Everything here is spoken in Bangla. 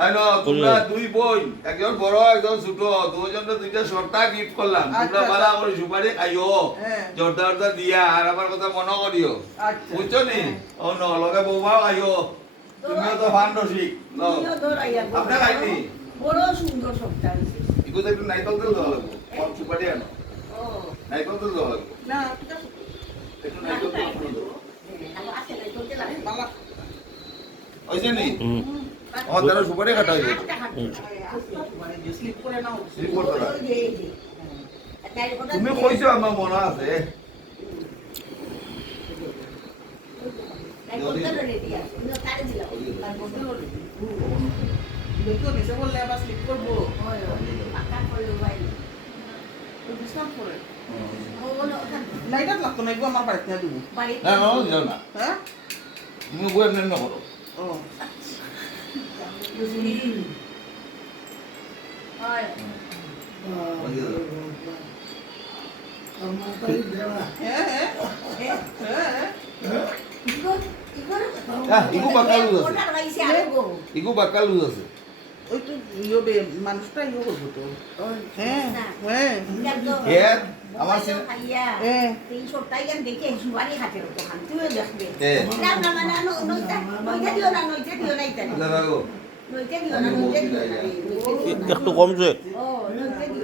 আইনো তোমরা দুই বোন একজন বড় একজন ছোট দুজনকে দুইটা শর্তা গিফট করলাম তোমরা বালা করে সুপারি খাইও জর্দা দিয়া আর আমার কথা মনে করিও বুঝছো নি ও ন লগে বৌমাও খাইও তুমিও তো ফান রসিক আপনি খাইনি বড় সুন্দর সবটা হইছে ইগো একটু নাইকল তেল দেওয়া লাগবো সুপারি আনো নাইকল তেল দেওয়া লাগবো না ঠিক আছে একটু নাইকল তেল দেবো আছে না করতে লাগে বাবা হইছে নি আমার দ্বারা সুপারি কাটা হইছে স্লিপ করে নাও স্লিপ করতে না তুমি কইছো আমার মনে আছে দেখো নিচে বললে আবার স্লিপ করবো লাইটার লাগতো না আমার বাড়িতে না দেবো না না যাও না হ্যাঁ তুমি বই এমনি না করো ও ইগো বাকাল লুজ আছে ওই তো ইয়ে মানুষটা ইয়ে করবো তো হ্যাঁ হ্যাঁ এর আমার হ্যাঁ এই সপ্তাহে গান দেখে সুবারি হাতের তো খান তুইও দেখবে এ না না মানে নইটা দিও না নইটা দিও না ইতা দাদা গো নইটা দিও না নইটা দিও না একটু কমছে ও নইটা দিও